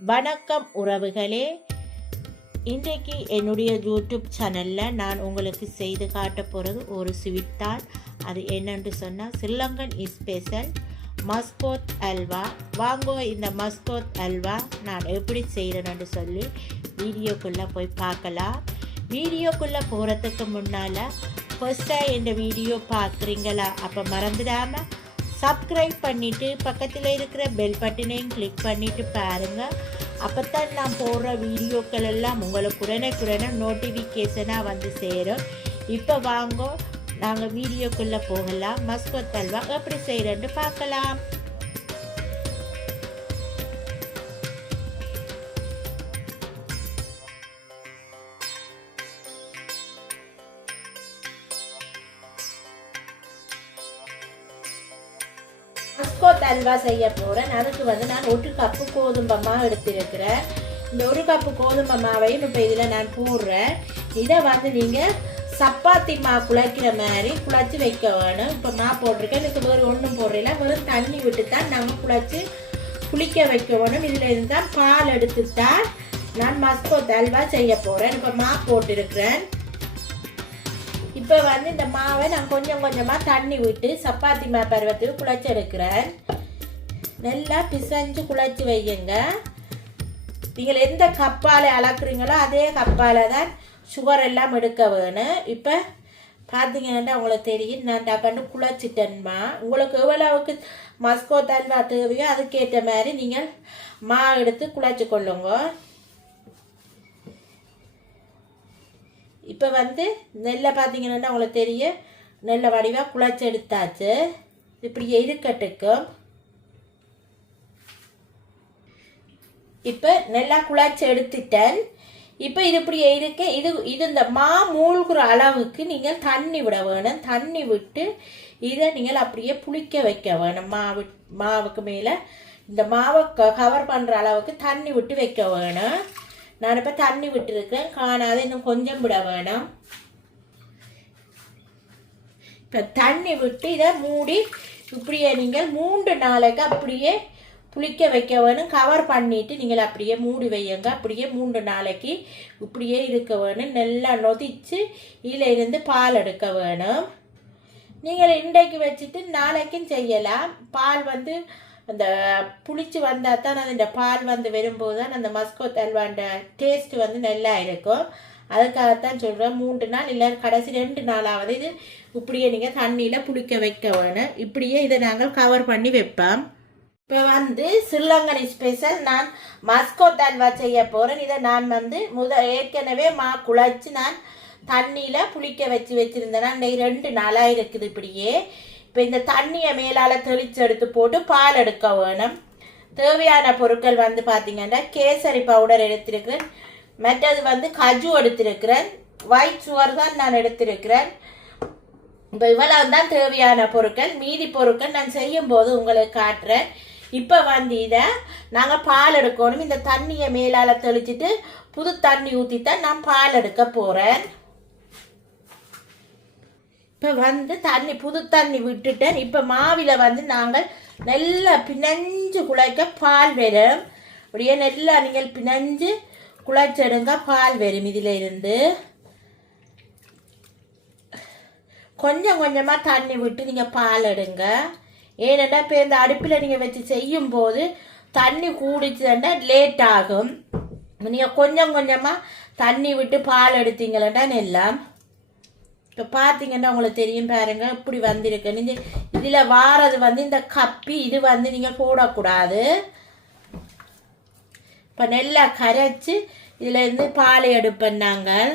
வணக்கம் உறவுகளே. இன்றைக்கு என்னுடைய யூடியூப் சேனலில் நான் உங்களுக்கு செய்து காட்ட போகிறது ஒரு ஸ்வீட் தான். அது என்னென்று சொன்னால் ஸ்ரீலங்கன் ஸ்பெஷல் மஸ்கோத் அல்வா. வாங்கோ இந்த மஸ்கோத் அல்வா நான் எப்படி செய்கிறேன்னு சொல்லி வீடியோக்குள்ளே போய் பார்க்கலாம். வீடியோக்குள்ளே போகிறதுக்கு முன்னால் ஃபர்ஸ்ட்டாக இந்த வீடியோ பார்க்குறீங்களா அப்போ மறந்துடாமல் சப்ஸ்கிரைப் பண்ணிவிட்டு பக்கத்தில் இருக்கிற பெல் பட்டனையும் கிளிக் பண்ணிவிட்டு பாருங்கள் அப்போ தான் நான் போடுற வீடியோக்கள் எல்லாம் உங்களுக்கு உடனே நோட்டிஃபிகேஷனாக வந்து சேரும். இப்போ வாங்க நாங்கள் வீடியோக்குள்ளே போகலாம். மஸ்கோ தல்வா எப்படி செய்கிறேன்னு பார்க்கலாம். மஸ்கோத் அல்வா செய்ய போகிறேன் அதுக்கு வந்து நான் ஒரு கப்பு கோதுமை மாவு எடுத்திருக்கிறேன். இந்த ஒரு கப்பு கோதுமை மாவையும் இப்போ இதில் நான் போடுறேன். இதை வந்து நீங்கள் சப்பாத்தி மா குழைக்கிற மாதிரி குழச்சி வைக்க வேணும். இப்போ மா போட்டிருக்கேன். இதுக்கு வேறு ஒன்றும் போடுறீங்களா வெறும் தண்ணி விட்டு தான் நாங்கள் குழச்சி குளிக்க வைக்க வேணும். இதில் இருந்து தான் பால் எடுத்து தான் நான் மஸ்கோத் அல்வா செய்ய போகிறேன் இப்போ மா போட்டிருக்கிறேன். இப்போ வந்து இந்த மாவை நான் கொஞ்சம் கொஞ்சமாக தண்ணி விட்டு சப்பாத்தி மா பருவத்துக்கு குழச்சி எடுக்கிறேன். நல்லா பிசைஞ்சு குழச்சி வையுங்க. நீங்கள் எந்த கப்பால் அளக்குறீங்களோ அதே கப்பால் தான் சுகர் எல்லாம் எடுக்க வேணும். இப்போ பார்த்தீங்கன்னா உங்களுக்கு தெரியும் நான் டக்காண்டு குழச்சிட்டேன்மா உங்களுக்கு எவ்வளவுக்கு மஸ்கோ தல்வா தேவையோ அதுக்கேற்ற மாதிரி நீங்கள் மா எடுத்து குழச்சி கொள்ளுங்க இப்போ வந்து நெல்லை பார்த்தீங்கன்னா உங்களுக்கு தெரியும். நெல்லை வடிவாக குழச்செடுத்தாச்சு இப்படி இருக்கட்டுக்கும். இப்போ நல்லா குழச்சி எடுத்துட்டேன். இப்போ இது இப்படி இருக்க. இது இது இந்த மா மூழ்கிற அளவுக்கு நீங்கள் தண்ணி விட வேணும். தண்ணி விட்டு இதை நீங்கள் அப்படியே புளிக்க வைக்க வேணும். மாவு மாவுக்கு மேலே இந்த மாவை கவர் பண்ணுற அளவுக்கு தண்ணி விட்டு வைக்க வேணும். நான் இப்போ தண்ணி விட்டுருக்கேன். காணாத இன்னும் கொஞ்சம் விட வேணும். இப்போ தண்ணி விட்டு இதை மூடி இப்படியே நீங்கள் மூன்று நாளைக்கு அப்படியே புளிக்க வைக்க வேணும். கவர் பண்ணிவிட்டு நீங்கள் அப்படியே மூடி வையுங்க. அப்படியே மூன்று நாளைக்கு இப்படியே இருக்க வேணும். நல்லா நொதிச்சு இதில் இருந்து பால் எடுக்க வேணும். நீங்கள் இன்றைக்கு வச்சுட்டு நாளைக்கும் செய்யலாம். பால் வந்து அந்த புளிச்சு வந்தால் தான் அந்த பால் வந்து வரும்போது தான் அந்த மஸ்கோ தல்வாண்ட டேஸ்ட் வந்து நல்லா இருக்கும். அதுக்காகத்தான் சொல்கிறேன் மூன்று நாள் இல்லை கடைசி ரெண்டு நாளாவது இது இப்படியே நீங்கள் தண்ணியில் புளிக்க வைக்க வேணும். இப்படியே இதை நாங்கள் கவர் பண்ணி வைப்போம். இப்போ வந்து ஸ்ரீலங்கன் ஸ்பெஷல் நான் மஸ்கோ தல்வா செய்ய போகிறேன் இதை நான் வந்து முத ஏற்கனவே மா குழச்சி நான் தண்ணியில் புளிக்க வச்சு வச்சுருந்தேன்னா இன்றைக்கு ரெண்டு நாளாக இருக்குது இப்படியே. இப்போ இந்த தண்ணியை மேலால் தெளித்து எடுத்து போட்டு பால் எடுக்க வேணும். தேவையான பொருட்கள் வந்து பார்த்தீங்கன்னா கேசரி பவுடர் எடுத்திருக்கிறேன். மற்றது வந்து கஜு எடுத்திருக்கிறேன். ஒயிட் சுவர் தான் நான் எடுத்திருக்கிறேன். இப்போ இவ்வளவு தான் தேவையான பொருட்கள். மீதி பொருட்கள் நான் செய்யும் போது உங்களுக்கு காட்டுறேன். இப்போ வந்து இதை நாங்கள் பால் எடுக்கணும். இந்த தண்ணியை மேலால் தெளிச்சிட்டு புது தண்ணி ஊற்றி தான் நான் பால் எடுக்க போகிறேன் இப்போ வந்து தண்ணி புது தண்ணி விட்டுட்டேன். இப்போ மாவில் வந்து நாங்கள் நல்லா பிணைஞ்சு குழைக்க பால் வரும் அப்படியே நல்லா நீங்கள் பிணைஞ்சு குழைச்செடுங்க பால் வரும் இதில் இருந்து கொஞ்சம் கொஞ்சமாக தண்ணி விட்டு நீங்கள் பால் எடுங்க. ஏனென்னா இப்போ இந்த அடுப்பில் நீங்கள் வச்சு செய்யும்போது தண்ணி கூடிச்சுன்னா லேட் ஆகும். நீங்கள் கொஞ்சம் கொஞ்சமாக தண்ணி விட்டு பால் எடுத்தீங்களா எல்லாம்? இப்போ பார்த்தீங்கன்னா உங்களுக்கு தெரியும் பாருங்க இப்படி வந்திருக்கு. இந்த இதில் வாரது வந்து இந்த கப்பி இது வந்து நீங்கள் போடக்கூடாது. இப்போ நல்லா கரைச்சி இதுலேருந்து இருந்து பால் எடுப்பேன் நாங்கள்.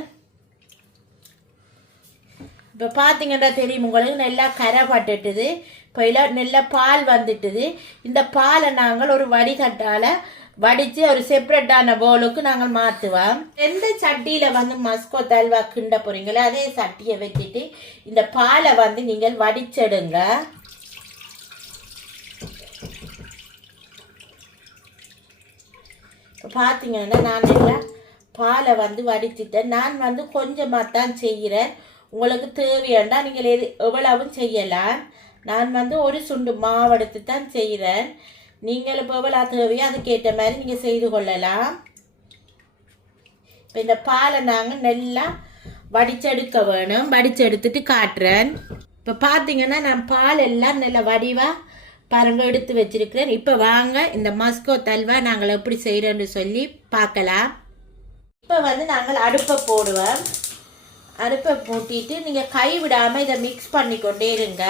இப்போ பார்த்தீங்கன்னா தெரியும் உங்களுக்கு நல்லா கரை பட்டுட்டுது இப்போ இல்லை நல்லா பால் வந்துட்டுது. இந்த பாலை நாங்கள் ஒரு வடிகட்டால் வடித்து ஒரு செப்பரேட்டான போலுக்கு நாங்கள் மாற்றுவோம். எந்த சட்டியில் வந்து மஸ்கோ தல்வா கிண்ட போகிறீங்களோ அதே சட்டியை வச்சுட்டு இந்த பாலை வந்து நீங்கள் வடிச்செடுங்க. இப்போ பார்த்தீங்கன்னா நான் எல்லாம் பாலை வந்து வடிச்சிட்டேன். நான் வந்து கொஞ்சமாக தான் செய்கிறேன். உங்களுக்கு தேவையாண்டா நீங்கள் எது எவ்வளவும் செய்யலாம். நான் வந்து ஒரு சுண்டு மாவெடுத்து தான் செய்கிறேன். நீங்கள் இப்போ எவ்வளோ தேவையோ அதுக்கேற்ற மாதிரி நீங்கள் செய்து கொள்ளலாம். இப்போ இந்த பாலை நாங்கள் நல்லா வடிச்செடுக்க வேணும். வடிச்செடுத்துட்டு காட்டுறேன். இப்போ பார்த்தீங்கன்னா நான் பால் எல்லாம் நல்லா வடிவாக பாருங்க எடுத்து வச்சிருக்கிறேன். இப்போ வாங்க இந்த மஸ்கோ தல்வா நாங்கள் எப்படி செய்கிறோன்னு சொல்லி பார்க்கலாம். இப்போ வந்து நாங்கள் அடுப்பை போடுவோம். அடுப்பை பூட்டிட்டு நீங்கள் கை விடாமல் இதை மிக்ஸ் பண்ணிக்கொண்டே இருங்க.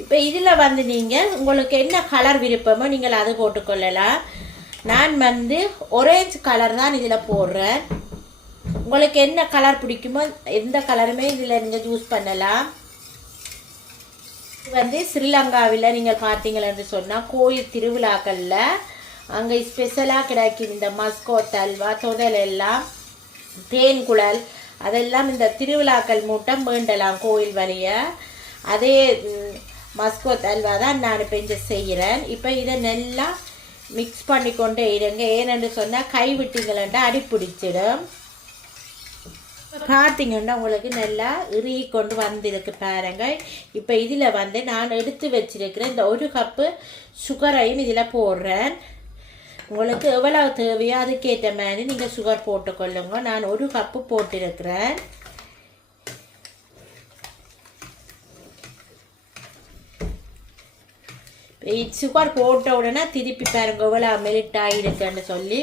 இப்போ இதில் வந்து நீங்கள் உங்களுக்கு என்ன கலர் விருப்பமோ நீங்கள் அதை போட்டுக்கொள்ளலாம். நான் வந்து ஒரேஞ்ச் கலர் தான் இதில் போடுறேன். உங்களுக்கு என்ன கலர் பிடிக்குமோ எந்த கலருமே இதில் நீங்கள் யூஸ் பண்ணலாம். வந்து ஸ்ரீலங்காவில் நீங்கள் பார்த்தீங்களன்னு சொன்னால் கோயில் திருவிழாக்களில் அங்கே ஸ்பெஷலாக கிடைக்கும் இந்த மஸ்கோட் அல்வா தொதல் எல்லாம் தேன் குழல் அதெல்லாம் இந்த திருவிழாக்கள் மூட்டம் வேண்டலாம் கோயில் வழியை. அதே மஸ்கோத் அல்வா தான் நான் இப்போ இங்கே செய்கிறேன் இப்போ இதை நல்லா மிக்ஸ் பண்ணி கொண்டே இருங்க. ஏனென்று சொன்னால் கை விட்டீங்களா அடிப்பிடிச்சிடும் பார்த்தீங்கன்னா உங்களுக்கு நல்லா இறுகி கொண்டு வந்திருக்கு பாருங்க இப்போ இதில் வந்து நான் எடுத்து வச்சிருக்கிற இந்த ஒரு கப்பு சுகரையும் இதில் போடுறேன். உங்களுக்கு எவ்வளவு தேவையோ அதுக்கேற்ற மாதிரி நீங்கள் சுகர் போட்டுக்கொள்ளுங்க. நான் ஒரு கப்பு போட்டிருக்கிறேன். சுகர் போட்ட உடனே திருப்பி பாருங்க இவ்வளோ மெலிட் ஆகிருக்குன்னு சொல்லி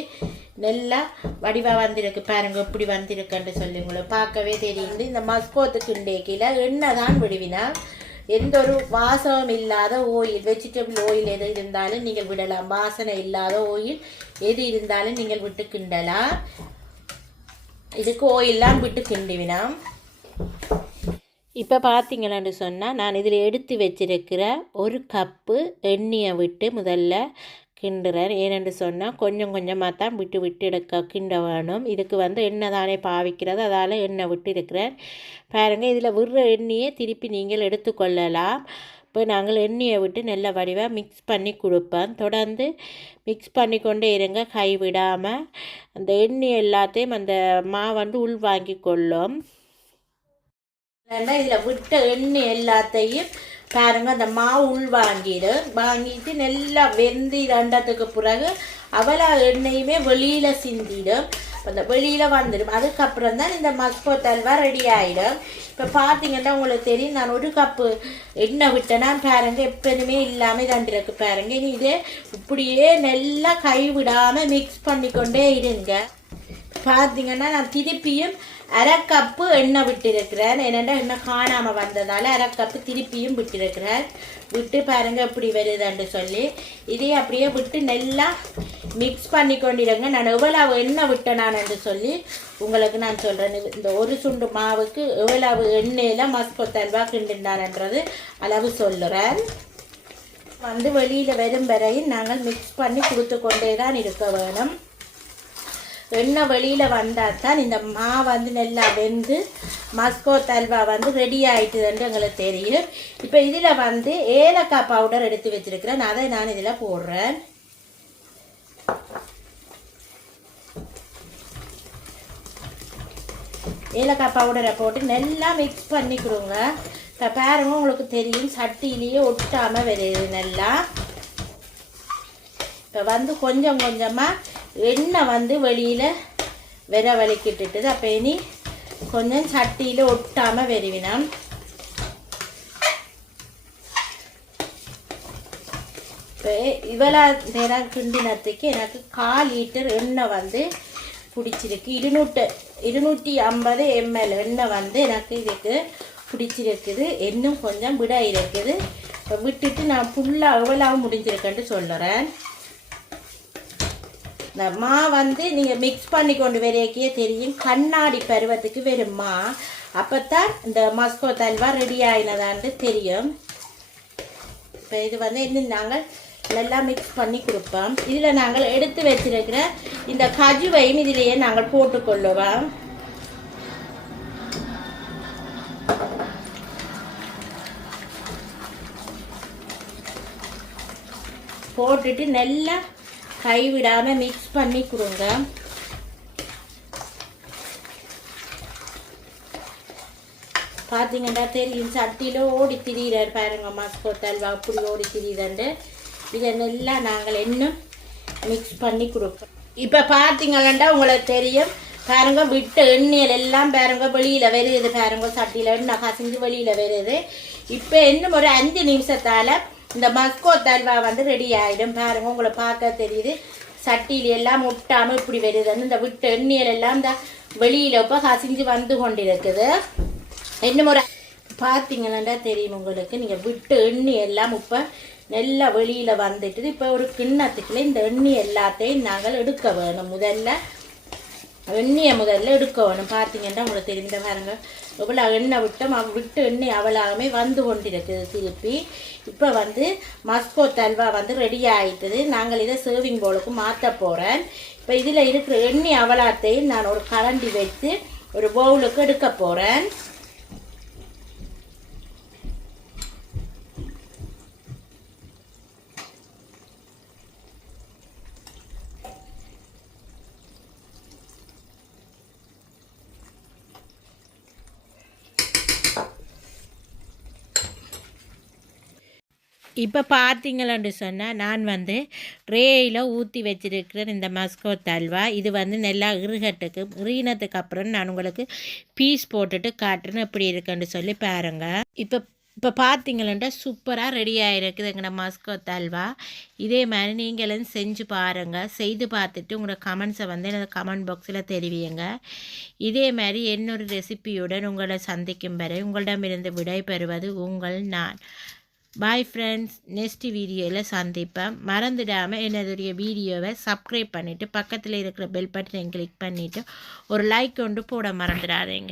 நல்லா வடிவாக வந்திருக்கு பாருங்க இப்படி வந்திருக்குன்னு சொல்லி உங்களுக்கு பார்க்கவே தெரியுது. இந்த மஸ்கோத்துக்கு இண்டேக்கில் எண்ணெய் தான் விடுவினா எந்த ஒரு வாசமும் இல்லாத ஓயில் வெஜிடபிள் ஓயில் எது இருந்தாலும் நீங்கள் விடலாம். வாசனை இல்லாத ஓயில் எது இருந்தாலும் நீங்கள் விட்டு கிண்டலாம். இதுக்கு ஓயில்லாம் விட்டு கிண்டுவினா இப்போ பார்த்தீங்களான்னு சொன்னால் நான் இதில் எடுத்து வச்சிருக்கிற ஒரு கப்பு எண்ணெயை விட்டு முதல்ல கிண்டுறேன். ஏனென்று சொன்னால் கொஞ்சம் கொஞ்சமாக தான் விட்டு விட்டு எடுக்க கிண்ட வேணும். இதுக்கு வந்து எண்ணெய் தானே பாவிக்கிறது. அதால் எண்ணெய் விட்டு இருக்கிறேன் பாருங்கள் இதில் விடுற எண்ணெயை திருப்பி நீங்கள் எடுத்துக்கொள்ளலாம் இப்போ நாங்கள் எண்ணெயை விட்டு நல்ல வடிவாக மிக்ஸ் பண்ணி கொடுப்போம் தொடர்ந்து மிக்ஸ் பண்ணி கொண்டே இருங்க கை விடாமல் அந்த எண்ணெய் எல்லாத்தையும் அந்த மா வந்து உள் வாங்கி கொள்ளும். இதில் விட்ட எண்ணெய் எல்லாத்தையும் பாருங்கள் அந்த மாவு உள் வாங்கிடும் வாங்கிட்டு நல்லா வெந்தி ரெண்டத்துக்கு பிறகு அவளா எண்ணெயுமே வெளியில் சிந்திடும். அந்த வெளியில் வந்துடும். அதுக்கப்புறம் தான் இந்த மஸ்கோ தல்வா ரெடி ஆகிடும் இப்போ பார்த்தீங்கன்னா உங்களுக்கு தெரியும் நான் ஒரு கப்பு எண்ணெய் விட்டேன்னா பாருங்கள் எப்போதுமே இல்லாமல் தண்டிருக்கு பாருங்க. இனி இதே இப்படியே நல்லா கை விடாமல் மிக்ஸ் பண்ணிக்கொண்டே இருங்க. பார்த்தீங்கன்னா நான் திருப்பியும் அரை கப்பு எண்ணெய் விட்டிருக்கிறேன். என்னென்னா எண்ணெய் காணாமல் வந்ததால் அரை கப்பு திருப்பியும் விட்டிருக்கிறேன். விட்டு பாருங்கள் எப்படி வருதுன்னு சொல்லி. இதே அப்படியே விட்டு நல்லா மிக்ஸ் பண்ணி கொண்டிருங்க. நான் எவ்வளவு எண்ணெய் விட்டேனான்னு சொல்லி உங்களுக்கு நான் சொல்கிறேன் இந்த ஒரு சுண்டு மாவுக்கு எவ்வளவு எண்ணெயில் மஸ்கோ கிண்டுனான்ன்றது அளவு சொல்லுறேன். வந்து வெளியில் வரும் வரையும் நாங்கள் மிக்ஸ் பண்ணி கொடுத்து கொண்டே தான் இருக்க வேணும். எண்ணெய் வெளியில் வந்தால் தான் இந்த மா வந்து நல்லா வெந்து மஸ்கோ தல்வா வந்து ரெடி ஆயிட்டுதுன்னு எங்களுக்கு தெரியும். இப்போ இதில் வந்து ஏலக்காய் பவுடர் எடுத்து வச்சிருக்கிறேன். அதை நான் இதில் போடுறேன். ஏலக்காய் பவுடரை போட்டு நல்லா மிக்ஸ் பண்ணிக்கிறோங்க இப்போ பாருங்க உங்களுக்கு தெரியும் சட்டியிலேயே ஒட்டாமல் வருது நல்லா. இப்போ வந்து கொஞ்சம் கொஞ்சமாக எண்ணெய் வந்து வெளியில் விர வலிக்கிட்டுட்டுது அப்போ இனி கொஞ்சம் சட்டியில் ஒட்டாமல் வருவினாம். இப்போ இவ்வளோ நேரம் கிண்டினத்துக்கு எனக்கு கால் லிட்டர் எண்ணெய் வந்து பிடிச்சிருக்கு. இருநூற்று இருநூற்றி ஐம்பது எம்எல் எண்ணெய் வந்து எனக்கு இதுக்கு பிடிச்சிருக்குது. இன்னும் கொஞ்சம் விட இருக்குது. இப்போ விட்டுட்டு நான் ஃபுல்லாக எவ்வளவு முடிஞ்சிருக்கேன்ட்டு சொல்லுறேன். இந்த மா வந்து நீங்கள் மிக்ஸ் பண்ணி கொண்டு வரைக்கே தெரியும். கண்ணாடி பருவத்துக்கு வருமா அப்போத்தான் இந்த மஸ்கோ தல்வா ரெடி ஆகினதான்னு தெரியும். இப்போ இது வந்து இன்னும் நாங்கள் நல்லா மிக்ஸ் பண்ணி கொடுப்போம். இதில் நாங்கள் எடுத்து வச்சிருக்கிற இந்த கஜுவையும் இதிலேயே நாங்கள் போட்டுக்கொள்ளுவோம். போட்டுட்டு நல்லா கை விடாம மிக்ஸ் பண்ணி கொடுங்க. பார்த்தீங்கன்னா தெரியும் சட்டியில் ஓடி திரியிறார் பாருங்க மஸ்கோ தல்வா அப்படி ஓடி திரியுதுண்டு இதெல்லாம் நாங்கள் இன்னும் மிக்ஸ் பண்ணி கொடுப்போம். இப்போ பார்த்தீங்கன்னா உங்களுக்கு தெரியும். பாருங்க விட்டு எண்ணெயில் எல்லாம் பாருங்க வெளியில் வருது பாருங்க சட்டியில் எண்ணெய் கசிஞ்சு வெளியில் வருது. இப்போ இன்னும் ஒரு அஞ்சு நிமிஷத்தால் இந்த மஸ்கோ தல்வா வந்து ரெடி ஆகிடும் பாருங்க உங்களை பார்க்க தெரியுது. சட்டியில எல்லாம் முட்டாமல் இப்படி வருதுன்னு இந்த விட்டு எண்ணெயில் எல்லாம் இந்த வெளியில் இப்போ கசிஞ்சு வந்து கொண்டிருக்குது. என்ன முறை பார்த்தீங்கன்னா தெரியும் உங்களுக்கு. நீங்கள் விட்டு எண்ணெய் எல்லாம் இப்போ நல்லா வெளியில் வந்துட்டு இப்போ ஒரு கிண்ணத்துக்குள்ளே இந்த எண்ணெய் எல்லாத்தையும் நாங்கள் எடுக்க வேணும். முதல்ல எண்ணெயை முதல்ல எடுக்கணும். பார்த்தீங்கன்னா உங்களுக்கு தெரிந்த பாருங்க. எவ்வளோ எண்ணெய் விட்டோம். அவ விட்டு எண்ணெய் அவ்வளோவுமே வந்து கொண்டிருக்குது திருப்பி. இப்போ வந்து மஸ்கோ தல்வா வந்து ரெடி ஆயிட்டுது. நாங்கள் இதை சேவிங் பவுலுக்கு மாற்ற போகிறேன் இப்போ இதில் இருக்கிற எண்ணெய் அவலாத்தையும் நான் ஒரு கலண்டி வச்சு ஒரு பவுலுக்கு எடுக்க போகிறேன் இப்போ பார்த்தீங்களான்னு சொன்னால் நான் வந்து ரேயில் ஊற்றி வச்சுருக்கிற இந்த மஸ்கோ தல்வா இது வந்து நல்லா இறுகட்டுக்கு இறுகினதுக்கு அப்புறம் நான் உங்களுக்கு பீஸ் போட்டுட்டு காட்டுறேன். எப்படி இருக்குன்னு சொல்லி பாருங்க. இப்போ இப்போ பார்த்தீங்களா சூப்பராக ரெடி ஆகிருக்குது எங்களோட மஸ்கோ தல்வா இதே மாதிரி நீங்களும் செஞ்சு பாருங்கள் செய்து பார்த்துட்டு உங்களோட கமெண்ட்ஸை வந்து எனக்கு கமெண்ட் பாக்ஸில் தெரிவியுங்க. இதே மாதிரி இன்னொரு ரெசிபியுடன் உங்களை சந்திக்கும் வரை உங்களிடமிருந்து விடை பெறுவது உங்கள் நான். பாய் ஃப்ரெண்ட்ஸ் நெக்ஸ்ட் வீடியோவில் சந்திப்பேன் மறந்துடாமல் என்னதுடைய வீடியோவை சப்ஸ்கிரைப் பண்ணிவிட்டு பக்கத்தில் இருக்கிற பெல் பட்டனை கிளிக் பண்ணிவிட்டு ஒரு லைக் கொண்டு போட மறந்துடாதீங்க.